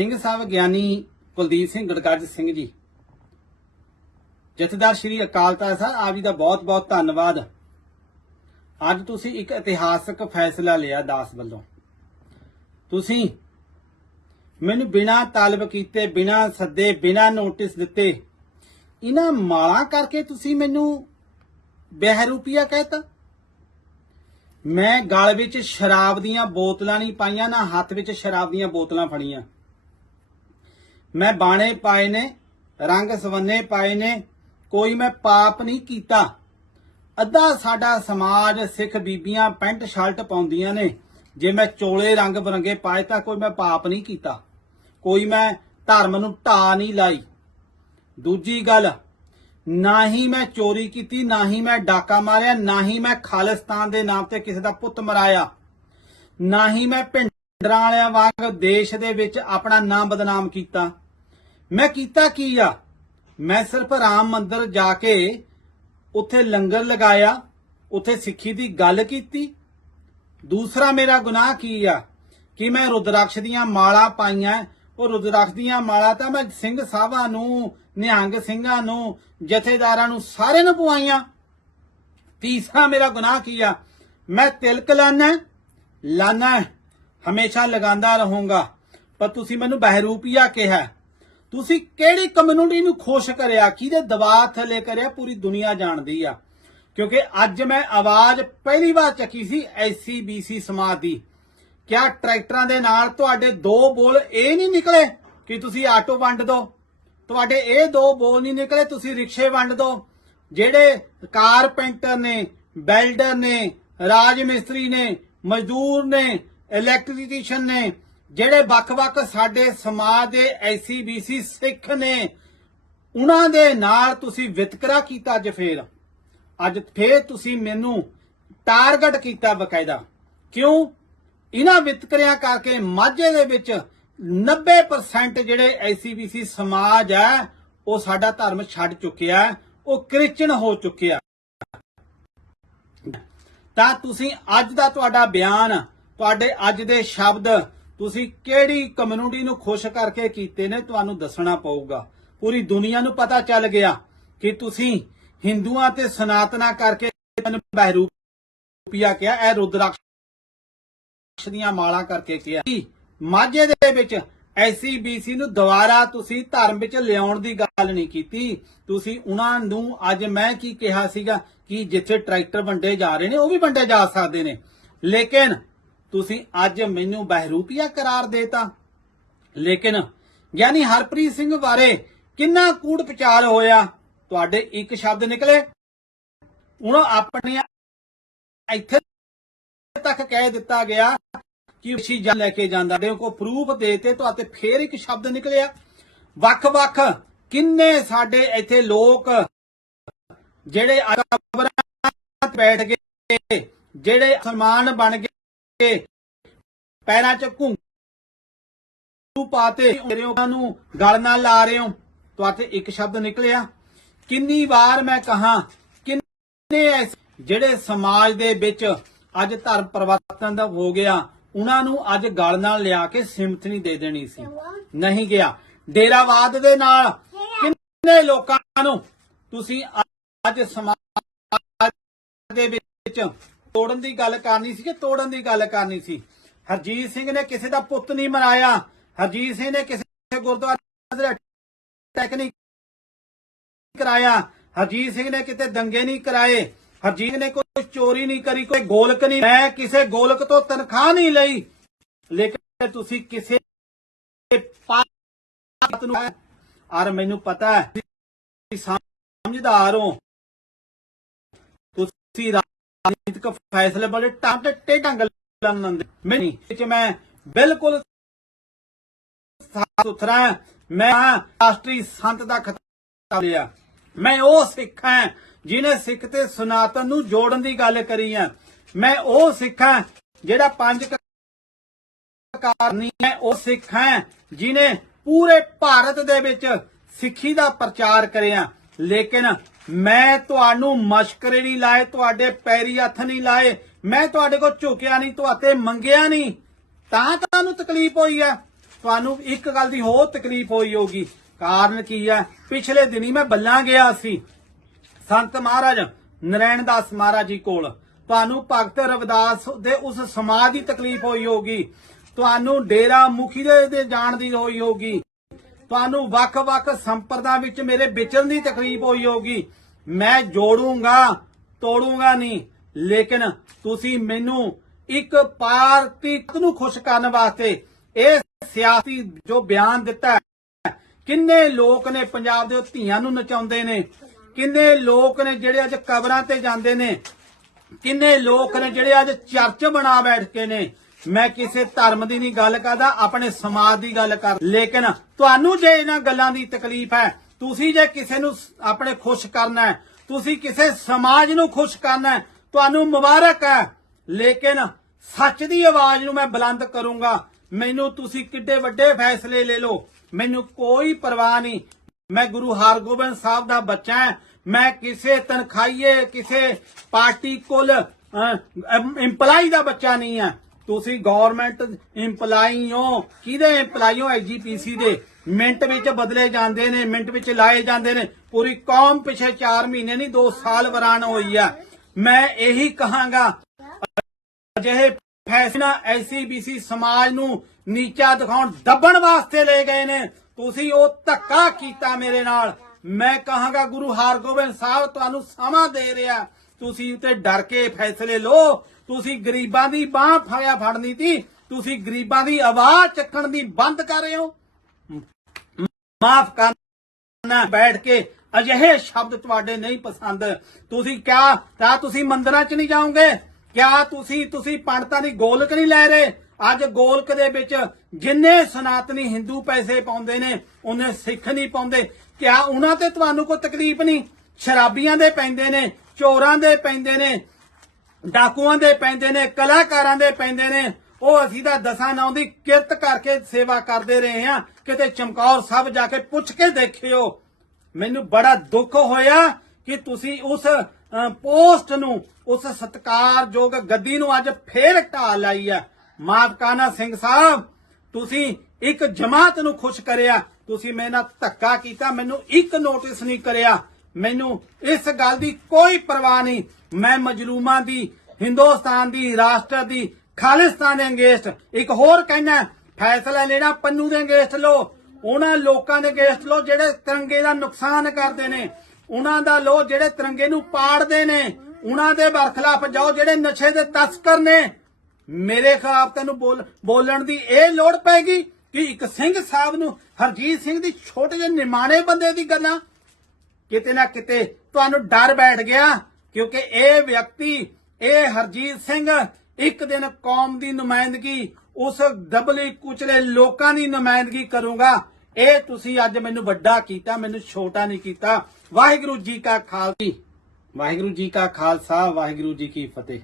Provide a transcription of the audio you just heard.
ਸਿੰਘ ਸਾਹਿਬ ਗਿਆਨੀ ਕੁਲਦੀਪ ਸਿੰਘ ਗੜਗੱਜ ਸਿੰਘ ਜੀ। ਜਥੇਦਾਰ ਸ਼੍ਰੀ ਅਕਾਲ ਤਖਤ ਸਾਹਿਬ, ਆਪ ਜੀ ਦਾ ਬਹੁਤ ਬਹੁਤ ਧੰਨਵਾਦ। ਅੱਜ ਤੁਸੀਂ ਇੱਕ ਇਤਿਹਾਸਕ ਫੈਸਲਾ ਲਿਆ ਦਾਸ ਵੱਲੋਂ। ਤੁਸੀਂ ਮੈਨੂੰ ਬਿਨਾਂ ਤਾਲਬ ਕੀਤੇ, ਬਿਨਾਂ ਸੱਦੇ, ਬਿਨਾਂ ਨੋਟਿਸ ਦਿੱਤੇ, ਇਹਨਾਂ ਮਾਲਾਂ ਕਰਕੇ ਤੁਸੀਂ ਮੈਨੂੰ ਬਹਿਰੂਪੀਆ ਕਹਿਤਾ। ਮੈਂ ਗਲ ਵਿੱਚ ਸ਼ਰਾਬ ਦੀਆਂ ਬੋਤਲਾਂ ਨਹੀਂ ਪਾਈਆਂ, ਨਾ ਹੱਥ ਵਿੱਚ ਸ਼ਰਾਬ ਦੀਆਂ ਬੋਤਲਾਂ ਫੜੀਆਂ। ਮੈਂ ਬਾਣੇ ਪਾਏ ਨੇ, ਰੰਗ ਸਵੰਨੇ ਪਾਏ ਨੇ, ਕੋਈ ਮੈਂ ਪਾਪ ਨਹੀਂ ਕੀਤਾ। ਅੱਧਾ ਸਾਡਾ ਸਮਾਜ ਸਿੱਖ ਬੀਬੀਆਂ ਪੈਂਟ ਸ਼ਰਟ ਪਾਉਂਦੀਆਂ ਨੇ, ਜੇ ਮੈਂ ਚੋਲੇ ਰੰਗ ਬਰੰਗੇ ਪਾਏ ਤਾਂ ਕੋਈ ਮੈਂ ਪਾਪ ਨਹੀਂ ਕੀਤਾ। ਕੋਈ ਮੈਂ ਧਰਮ ਨੂੰ ਢਾ ਨਹੀਂ ਲਾਈ। ਦੂਜੀ ਗੱਲ, ਨਾ ਹੀ ਮੈਂ ਚੋਰੀ ਕੀਤੀ, ਨਾ ਹੀ ਮੈਂ ਡਾਕਾ ਮਾਰਿਆ, ਨਾ ਹੀ ਮੈਂ ਖਾਲਿਸਤਾਨ ਦੇ ਨਾਮ ਤੇ ਕਿਸੇ ਦਾ ਪੁੱਤ ਮਰਾਇਆ। ਨਾ ਹੀ ਮੈਂ ਪਿੰਡਰਾਂ ਵਾਲਿਆਂ ਵਾਂਗ ਦੇਸ਼ ਦੇ ਵਿੱਚ ਆਪਣਾ ਨਾਮ ਬਦਨਾਮ ਕੀਤਾ। ਮੈਂ ਕੀਤਾ ਕੀ ਆ? ਮੈਂ ਸਿਰਫ ਰਾਮ ਮੰਦਰ ਜਾ ਕੇ ਉੱਥੇ ਲੰਗਰ ਲਗਾਇਆ, ਉੱਥੇ ਸਿੱਖੀ ਦੀ ਗੱਲ ਕੀਤੀ। ਦੂਸਰਾ ਮੇਰਾ ਗੁਨਾਹ ਕੀ ਆ? ਕਿ ਮੈਂ ਰੁਦਰਾਕਸ਼ ਦੀਆਂ ਮਾਲਾ ਪਾਈਆਂ। ਉਹ ਰੁਦਰਾਕਸ਼ ਦੀਆਂ ਮਾਲਾ ਤਾਂ ਮੈਂ ਸਿੰਘ ਸਾਹਿਬਾਂ ਨੂੰ, ਨਿਹੰਗ ਸਿੰਘਾਂ ਨੂੰ, ਜਥੇਦਾਰਾਂ ਨੂੰ ਸਾਰਿਆਂ ਨੂੰ ਪਵਾਈਆਂ। ਤੀਸਰਾ ਮੇਰਾ ਗੁਨਾਹ ਕੀ ਆ? ਮੈਂ ਤਿਲਕ ਲਾਣਾ ਲਾਣਾ ਹਮੇਸ਼ਾ ਲਗਾਉਂਦਾ ਰਹੂੰਗਾ। ਪਰ ਤੁਸੀਂ ਮੈਨੂੰ ਬਹਿਰੂਪੀਆ ਕਿਹਾ। ਤੁਸੀਂ ਕਿਹੜੀ ਕਮਿਊਨਿਟੀ ਨੂੰ ਖੁਸ਼ ਕਰਿਆ? ਕਿਹਦੇ ਦਬਾਅ ਥੱਲੇ ਕਰਿਆ? ਪੂਰੀ ਦੁਨੀਆ ਜਾਣਦੀ ਆ। ਕਿਉਂਕਿ ਅੱਜ ਮੈਂ ਆਵਾਜ਼ ਪਹਿਲੀ ਵਾਰ ਚੱਕੀ ਸੀ ਐਸਸੀ ਸਮਾਜ ਦੀ। ਕਿਆ ਟਰੈਕਟਰਾਂ ਦੇ ਨਾਲ ਤੁਹਾਡੇ ਦੋ ਬੋਲ ਇਹ ਨਹੀਂ ਨਿਕਲੇ ਕਿ ਤੁਸੀਂ ਆਟੋ ਵੰਡ ਦਿਓ ਤੁਹਾਡੇ ਇਹ ਦੋ ਬੋਲ ਨਹੀਂ ਨਿਕਲੇ, ਤੁਸੀਂ ਰਿਕਸ਼ੇ ਵੰਡ ਦਿਓ ਜਿਹੜੇ ਕਾਰਪੈਂਟਰ ਨੇ, ਬੈਲਡਰ ਨੇ, ਰਾਜ ਮਿਸਤਰੀ ਨੇ, ਮਜ਼ਦੂਰ ਨੇ ਇਲੈਕਟ੍ਰੀਸ਼ੀਅਨ ਨੇ ਜਿਹੜੇ ਵੱਖ-ਵੱਖ ਸਾਡੇ ਸਮਾਜ ਦੇ ਐਸੀ ਬੀਸੀ ਸਿੱਖ ਨੇ, ਉਹਨਾਂ ਦੇ ਨਾਲ ਤੁਸੀਂ ਵਿਤਕਰਾ ਕੀਤਾ ਅੱਜ ਫੇਰ। ਅੱਜ ਫੇਰ ਤੁਸੀਂ ਮੈਨੂੰ ਟਾਰਗੇਟ ਕੀਤਾ ਬਕਾਇਦਾ। ਕਿਉਂ? ਇਹਨਾਂ ਵਿਤਕਰਿਆਂ ਕਰਕੇ ਮਾਝੇ ਦੇ ਵਿੱਚ 90% ਜਿਹੜੇ ਐਸੀਬੀਸੀ ਸਮਾਜ ਹੈ, ਉਹ ਸਾਡਾ ਧਰਮ ਛੱਡ ਚੁੱਕਿਆ ਉਹ ਕ੍ਰਿਸਚਨ ਹੋ ਚੁੱਕਿਆ। ਤਾਂ ਤੁਸੀਂ ਅੱਜ ਦਾ ਤੁਹਾਡਾ ਬਿਆਨ, ਤੁਹਾਡੇ ਅੱਜ ਦੇ ਸ਼ਬਦ ਤੁਸੀਂ ਕਿਹੜੀ ਕਮਿਊਨਿਟੀ ਨੂੰ ਖੁਸ਼ ਕਰਕੇ ਕੀਤੇ ਨੇ ਤੁਹਾਨੂੰ ਦੱਸਣਾ ਪਊਗਾ। ਪੂਰੀ ਦੁਨੀਆ ਨੂੰ ਪਤਾ ਚੱਲ ਗਿਆ ਕਿ ਤੁਸੀਂ ਹਿੰਦੂਆਂ ਤੇ ਸਨਾਤਨਾ ਕਰਕੇ ਮੈਨੂੰ ਬਹਿਰੂਪੀਆ ਕਿਹਾ, ਇਹ ਰੁਦਰਾਕਸ਼ ਦੀਆਂ ਮਾਲਾ ਕਰਕੇ ਕਿਹਾ। ਕਿ ਮਾਝੇ ਦੇ ਵਿੱਚ ਐਸਸੀਬੀਸੀ ਨੂੰ ਦੁਬਾਰਾ ਤੁਸੀਂ ਧਰਮ ਵਿੱਚ ਲਿਆਉਣ ਦੀ ਗੱਲ ਨਹੀਂ ਕੀਤੀ। ਤੁਸੀਂ ਉਹਨਾਂ ਨੂੰ ਅੱਜ ਮੈਂ ਕੀ ਕਿਹਾ ਸੀਗਾ ਕਿ ਜਿੱਥੇ ਟਰੈਕਟਰ ਵੰਡੇ ਜਾ ਰਹੇ ਨੇ, ਉਹ ਵੀ ਵੰਡੇ ਜਾ ਸਕਦੇ ਨੇ। ਲੇਕਿਨ ਤੁਸੀਂ ਅੱਜ ਮੈਨੂੰ ਬਹਿਰੂਪੀਆ ਕਰਾਰ ਦੇਤਾ। ਲੇਕਿਨ ਗਿਆਨੀ ਹਰਪ੍ਰੀਤ ਸਿੰਘ ਬਾਰੇ ਕਿੰਨਾ ਕੂੜ ਪ੍ਰਚਾਰ ਹੋਇਆ? ਤੁਹਾਡੇ ਇੱਕ ਸ਼ਬਦ ਨਿਕਲੇ। ਉਹਨਾਂ ਆਪਣੀਆਂ ਇੱਥੇ ਤੱਕ ਕਹਿ ਦਿੱਤਾ ਗਿਆ ਕਿ ਉਸੀ ਜਾਂ ਲੈ ਕੇ ਜਾਂਦਾ। ਦੇ ਕੋ ਪ੍ਰੂਫ ਦੇਤੇ ਤੁਹਾਤੇ ਫੇਰ ਇੱਕ ਸ਼ਬਦ ਨਿਕਲਿਆ। ਵੱਖ-ਵੱਖ ਕਿੰਨੇ ਸਾਡੇ ਇੱਥੇ ਲੋਕ ਜਿਹੜੇ ਅਕਬਰਾਂ ਬੈਠ ਗਏ, ਜਿਹੜੇ ਸਲਮਾਨ ਬਣ ਗਏ ਪੈਰਾਂ 'ਚ ਘੁੰਗੂ ਪਾਤੇ ਉਹਨਾਂ ਨੂੰ ਗਲ ਨਾਲ ਲਾ ਰਹੇ ਹੋ। ਤੁਹਾਤੇ ਇੱਕ ਸ਼ਬਦ ਨਿਕਲਿਆ। ਕਿੰਨੀ ਵਾਰ ਮੈਂ ਕਹਾ, ਕਿੰਨੇ ਐਸੇ ਜਿਹੜੇ ਸਮਾਜ ਦੇ ਵਿੱਚ ਅੱਜ ਧਰਮ ਪਰਿਵਰਤਨ ਦਾ ਹੋ ਗਿਆ, ਉਹਨਾਂ ਨੂੰ ਅੱਜ ਗਲ ਨਾਲ ਲਿਆ ਕੇ ਸਿਮਤ ਦੇ ਦੇਣੀ ਸੀ। ਨਹੀਂ ਗਿਆ। ਡੇਰਾਵਾਦ ਦੇ ਨਾਲ ਕਿੰਨੇ ਲੋਕਾਂ ਨੂੰ ਤੁਸੀਂ ਅੱਜ ਸਮਾਜ ਦੇ ਵਿੱਚ ਤੋੜਨ ਦੀ ਗੱਲ ਕਰਨੀ ਸੀ ਕਿ ਤੋੜਨ ਦੀ ਗੱਲ ਕਰਨੀ ਸੀ? ਹਰਜੀਤ ਸਿੰਘ ਨੇ ਕਿਸੇ ਦਾ ਪੁੱਤ ਨਹੀਂ ਮਰਾਇਆ। ਹਰਜੀਤ ਸਿੰਘ ਨੇ ਕਿਸੇ ਗੁਰਦੁਆਰੇ ਅਟੈਕ ਨਹੀਂ ਕਰਾਇਆ। ਹਰਜੀਤ ਸਿੰਘ ਨੇ ਕਿਤੇ ਦੰਗੇ ਨਹੀਂ ਕਰਾਏ। ਹਰਜੀਤ ਨੇ ਕੋਈ ਚੋਰੀ ਨਹੀਂ ਕਰੀ, ਕੋਈ ਗੋਲਕ ਨਹੀਂ। ਮੈਂ ਕਿਸੇ ਗੋਲਕ ਤੋਂ ਤਨਖਾਹ ਨਹੀਂ ਲਈ। ਲੇਕਿਨ ਤੁਸੀਂ ਕਿਸੇ ਪਾਤ ਨੂੰ ਔਰ ਮੈਨੂੰ ਪਤਾ ਹੈ ਸਮਝਦਾਰ ਹੋ। ਤੁਸੀਂ ਰਾਜਨੀਤਿਕ ਫੈਸਲੇ ਬੜੇ ਟਾਟੇ ਢੰਗ ਨਾਲ ਮੈਂ ਨਹੀਂ ਮੈਂ ਬਿਲਕੁਲ ਸਾਫ਼ ਸੁਥਰਾ ਮੈਂ ਰਾਸ਼ਟਰੀ ਸੰਤ ਦਾ ਖਿਤਾਬ ਲਿਆ ਮੈਂ ਉਹ ਸਿੱਖ ਹਾਂ ਜਿਨੇ ਸਿੱਖ ਤੇ ਸਨਾਤਨ ਨੂੰ ਜੋੜਨ ਦੀ ਗੱਲ ਕਰੀ ਆ ਮੈਂ ਉਹ ਸਿੱਖ ਹਾਂ ਜਿਹੜਾ ਪੰਜ ਕਾਰ ਹੈ। ਉਹ ਸਿੱਖ ਹੈ ਜਿਨੇ ਪੂਰੇ ਭਾਰਤ ਦੇ ਵਿੱਚ ਸਿੱਖੀ ਦਾ ਪ੍ਰਚਾਰ ਕਰਿਆ। ਲੇਕਿਨ ਮੈਂ ਤੁਹਾਨੂੰ ਮਸ਼ਕਰੇ ਨਹੀਂ ਲਾਏ, ਤੁਹਾਡੇ ਪੈਰੀ ਹੱਥ ਨਹੀਂ ਲਾਏ, ਮੈਂ ਤੁਹਾਡੇ ਕੋਲ ਝੁਕਿਆ ਨਹੀਂ ਤੁਹਾਤੇ ਮੰਗਿਆ ਨਹੀਂ। ਤਾਂ ਤੁਹਾਨੂੰ ਤਕਲੀਫ ਹੋਈ ਹੈ। ਤੁਹਾਨੂੰ ਇੱਕ ਗੱਲ ਦੀ ਹੋਰ ਤਕਲੀਫ ਹੋਈ ਹੋਗੀ ਕਾਰਨ ਕੀ ਹੈ? ਪਿਛਲੇ ਦਿਨੀ ਮੈਂ ਬੱਲਾਂ ਗਿਆ ਸੀ, ਸੰਤ ਮਹਾਰਾਜ ਨਰੈਣ ਦਾਸ ਮਹਾਰਾਜ ਜੀ ਕੋਲ। ਤੁਹਾਨੂੰ ਭਗਤ ਰਵਿਦਾਸ ਦੇ ਉਸ ਸਮਾਜ ਦੀ ਤਕਲੀਫ ਹੋਈ ਹੋਗੀ ਤੁਹਾਨੂੰ ਡੇਰਾ ਮੁਖੀ ਦੇ ਦੇ ਜਾਣ ਦੀ ਹੋਈ ਹੋਗੀ ਤੁਹਾਨੂੰ ਵੱਖ-ਵੱਖ ਸੰਪਰਦਾ ਵਿੱਚ ਮੇਰੇ ਵਿਚਰਨ ਦੀ ਤਕਲੀਫ ਹੋਈ ਹੋਗੀ ਮੈਂ ਜੋੜੂੰਗਾ, ਤੋੜੂੰਗਾ ਨਹੀਂ, ਲੇਕਿਨ ਤੁਸੀਂ ਮੈਨੂੰ ਇੱਕ ਪਾਰਟੀ ਨੂੰ ਖੁਸ਼ ਕਰਨ ਵਾਸਤੇ ਇਹ ਸਿਆਸੀ ਜੋ ਬਿਆਨ ਦਿੱਤਾ ਕਿੰਨੇ ਲੋਕ ਨੇ ਪੰਜਾਬ ਦੇ ਧੀਆਂ ਨੂੰ ਨਚਾਉਂਦੇ ਨੇ, ਕਿੰਨੇ ਲੋਕ ਨੇ ਜਿਹੜੇ ਅੱਜ ਕਬਰਾਂ ਤੇ ਜਾਂਦੇ ਨੇ, ਕਿੰਨੇ ਲੋਕ ਨੇ ਜਿਹੜੇ ਅੱਜ ਚਰਚ ਬਣਾ ਬੈਠ ਕੇ ਨੇ ਮੈਂ ਕਿਸੇ ਧਰਮ ਦੀ ਨਹੀਂ ਗੱਲ ਕਰਦਾ, ਆਪਣੇ ਸਮਾਜ ਦੀ ਗੱਲ ਕਰ ਲੇਕਿਨ ਤੁਹਾਨੂੰ ਜੇ ਇਹਨਾਂ ਗੱਲਾਂ ਦੀ ਤਕਲੀਫ ਹੈ, ਤੁਸੀਂ ਜੇ ਕਿਸੇ ਨੂੰ ਆਪਣੇ ਖੁਸ਼ ਕਰਨਾ ਹੈ, ਤੁਸੀਂ ਕਿਸੇ ਸਮਾਜ ਨੂੰ ਖੁਸ਼ ਕਰਨਾ ਹੈ, ਤੁਹਾਨੂੰ ਮੁਬਾਰਕ ਹੈ। ਲੇਕਿਨ ਸੱਚ ਦੀ ਆਵਾਜ਼ ਨੂੰ ਮੈਂ ਬੁਲੰਦ ਕਰੂੰਗਾ। ਮੈਨੂੰ ਤੁਸੀਂ ਕਿੱਡੇ ਵੱਡੇ ਫੈਸਲੇ ਲੈ ਲਓ। ਮੈਨੂੰ ਕੋਈ ਪਰਵਾਹ ਨਹੀਂ। ਮੈਂ ਗੁਰੂ ਹਰਗੋਬਿੰਦ ਸਾਹਿਬ ਦਾ ਬੱਚਾ ਹਾਂ। ਮੈਂ ਕਿਸੇ ਤਨਖਾਹੀਏ, ਕਿਸੇ ਪਾਰਟੀ ਕੋਲ ਇੰਪਲਾਈ ਦਾ ਬੱਚਾ ਨਹੀਂ ਹਾਂ। ਤੁਸੀਂ ਗਵਰਨਮੈਂਟ EMPLOYE ਹੋ। ਕਿਹਦੇ EMPLOYE ਹੋ? ਐਜੀਪੀਸੀ ਦੇ। ਮਿੰਟ ਵਿੱਚ ਬਦਲੇ ਜਾਂਦੇ ਨੇ, ਮਿੰਟ ਵਿੱਚ ਲਾਏ ਜਾਂਦੇ ਨੇ। ਪੂਰੀ ਕੌਮ ਪਿਛੇ 4 ਮਹੀਨੇ ਨਹੀਂ 2 ਸਾਲ ਵਰਾਨ ਹੋਈ ਆ। ਮੈਂ ਇਹੀ ਕਹਾਂਗਾ, ਅਜਿਹੇ ਫੈਸਲਾ ਐਸਸੀਬੀਸੀ ਸਮਾਜ ਨੂੰ ਨੀਚਾ ਦਿਖਾਉਣ, ਦੱਬਣ ਵਾਸਤੇ ਲੈ ਗਏ ਨੇ। ਤੁਸੀਂ ਉਹ ਧੱਕਾ ਕੀਤਾ ਮੇਰੇ ਨਾਲ। ਮੈਂ ਕਹਾਂਗਾ, ਗੁਰੂ ਹਰਗੋਬਿੰਦ ਸਾਹਿਬ ਤੁਹਾਨੂੰ ਸਮਾਂ ਦੇ ਰਿਹਾ। ਤੁਸੀਂ ਉਤੇ ਡਰ ਕੇ ਫੈਸਲੇ ਲਓ। ਤੁਸੀਂ ਗਰੀਬਾਂ ਦੀ ਬਾਹ ਫੜਿਆ ਫੜਨੀ ਸੀ। ਤੁਸੀਂ ਗਰੀਬਾਂ ਦੀ ਆਵਾਜ਼ ਚੱਕਣ ਦੀ ਬੰਦ ਕਰ ਰਹੇ ਹੋ। ਮਾਫ ਕਰਨਾ, ਬੈਠ ਕੇ ਅਜਿਹੇ ਸ਼ਬਦ ਤੁਹਾਡੇ ਨਹੀਂ ਪਸੰਦ। ਤੁਸੀਂ ਕਿਆ, ਤਾਂ ਤੁਸੀਂ ਮੰਦਰਾਂ 'ਚ ਨਹੀਂ ਜਾਓਗੇ? ਕਿਆ ਤੁਸੀਂ ਤੁਸੀਂ ਪੰਡਤਾਂ ਦੀ ਗੋਲਕ ਨਹੀਂ ਲੈ ਰਹੇ? ਅੱਜ ਗੋਲਕ ਦੇ ਵਿੱਚ ਜਿੰਨੇ ਸਨਾਤਨੀ ਹਿੰਦੂ ਪੈਸੇ ਪਾਉਂਦੇ ਨੇ, ਉਹਨੇ ਸਿੱਖ ਨਹੀਂ ਪਾਉਂਦੇ। ਕਿਆ ਉਹਨਾਂ ਤੇ ਤੁਹਾਨੂੰ ਕੋਈ ਤਕਲੀਫ ਨਹੀਂ? ਸ਼ਰਾਬੀਆਂ ਦੇ ਪੈਂਦੇ ਨੇ। ਚੋਰਾਂ ਦੇ ਪੈਂਦੇ ਨੇ, ਡਾਕੂਆਂ ਦੇ ਪੈਂਦੇ ਨੇ, ਕਲਾਕਾਰਾਂ ਦੇ ਪੈਂਦੇ ਨੇ, ਉਹ ਅਸੀਂ ਤਾਂ ਦਸਾਂ ਨੌ ਦੀ ਕਿਰਤ ਕਰਕੇ ਸੇਵਾ ਕਰਦੇ ਰਹੇ ਹਾਂ। ਕਿਤੇ ਚਮਕੌਰ ਸਾਹਿਬ ਜਾ ਕੇ ਪੁੱਛ ਕੇ ਦੇਖਿਓ। ਮੈਨੂੰ ਬੜਾ ਦੁੱਖ ਹੋਇਆ ਕਿ ਤੁਸੀਂ ਉਸ ਪੋਸਟ ਨੂੰ, ਉਸ ਸਤਕਾਰਯੋਗ ਗੱਦੀ ਨੂੰ ਅੱਜ ਫੇਰ ਢਾਹ ਲਾਈ ਹੈ ਮਾਤਕਾਨਾ ਸਿੰਘ ਸਾਹਿਬ, ਤੁਸੀਂ ਇੱਕ ਜਮਾਤ ਨੂੰ ਖੁਸ਼ ਕਰਿਆ, ਤੁਸੀਂ ਮੇਰੇ ਨਾਲ ਧੱਕਾ ਕੀਤਾ, ਮੈਨੂੰ ਇੱਕ ਨੋਟਿਸ ਨਹੀਂ ਕਰਿਆ। ਮੈਨੂੰ ਇਸ ਗੱਲ ਦੀ ਕੋਈ ਪਰਵਾਹ ਨਹੀਂ। ਮੈਂ ਮਜਲੂਮਾਂ ਦੀ, ਹਿੰਦੁਸਤਾਨ ਦੀ, ਰਾਸ਼ਟਰ ਦੀ, ਖਾਲਿਸਤਾਨ ਦੇ ਅੰਗੇਸਟ। ਇੱਕ ਹੋਰ ਕਹਿਣਾ ਫੈਸਲਾ ਲੈਣਾ ਪੰਨੂ ਦੇ ਅੰਗੇਸਟ ਲੋ ਉਹਨਾਂ ਲੋਕਾਂ ਦੇ ਅੰਗੇਸਟ ਲੋ ਜਿਹੜੇ ਤਿਰੰਗੇ ਦਾ ਨੁਕਸਾਨ ਕਰਦੇ ਨੇ। ਉਹਨਾਂ ਦਾ ਲੋ ਜਿਹੜੇ ਤਿਰੰਗੇ ਨੂੰ ਪਾੜਦੇ ਨੇ। ਉਹਨਾਂ ਦੇ ਬਰਖਲਾਫ ਜਾਓ ਜਿਹੜੇ ਨਸ਼ੇ ਦੇ ਤਸਕਰ ਨੇ। ਮੇਰੇ ਖਿਲਾਫ ਤੈਨੂੰ ਬੋਲ, ਬੋਲਣ ਦੀ ਇਹ ਲੋੜ ਪੈਗੀ ਕਿ ਇੱਕ ਸਿੰਘ ਸਾਹਿਬ ਨੂੰ, ਹਰਜੀਤ ਸਿੰਘ ਦੀ ਛੋਟੇ ਜਿਹੇ ਨਿਮਾਣੇ ਬੰਦੇ ਦੀ ਗੱਲਾਂ ਕਿਤੇ ਨਾ ਕਿਤੇ ਤੁਹਾਨੂੰ ਡਰ ਬੈਠ ਗਿਆ, ਕਿਉਂਕਿ ਇਹ ਵਿਅਕਤੀ, ਇਹ ਹਰਜੀਤ ਸਿੰਘ ਇੱਕ ਦਿਨ ਕੌਮ ਦੀ ਨੁਮਾਇੰਦਗੀ, ਉਸ ਦਬਲੀ ਕੁਚਲੇ ਲੋਕਾਂ ਦੀ ਨੁਮਾਇੰਦਗੀ ਕਰੂੰਗਾ। ਇਹ ਤੁਸੀਂ ਅੱਜ ਮੈਨੂੰ ਵੱਡਾ ਕੀਤਾ, ਮੈਨੂੰ ਛੋਟਾ ਨਹੀਂ ਕੀਤਾ। ਵਾਹਿਗੁਰੂ ਜੀ ਕਾ ਖਾਲਸਾ। ਵਾਹਿਗੁਰੂ ਜੀ ਕਾ ਖਾਲਸਾ, ਵਾਹਿਗੁਰੂ ਜੀ ਕੀ ਫਤਿਹ।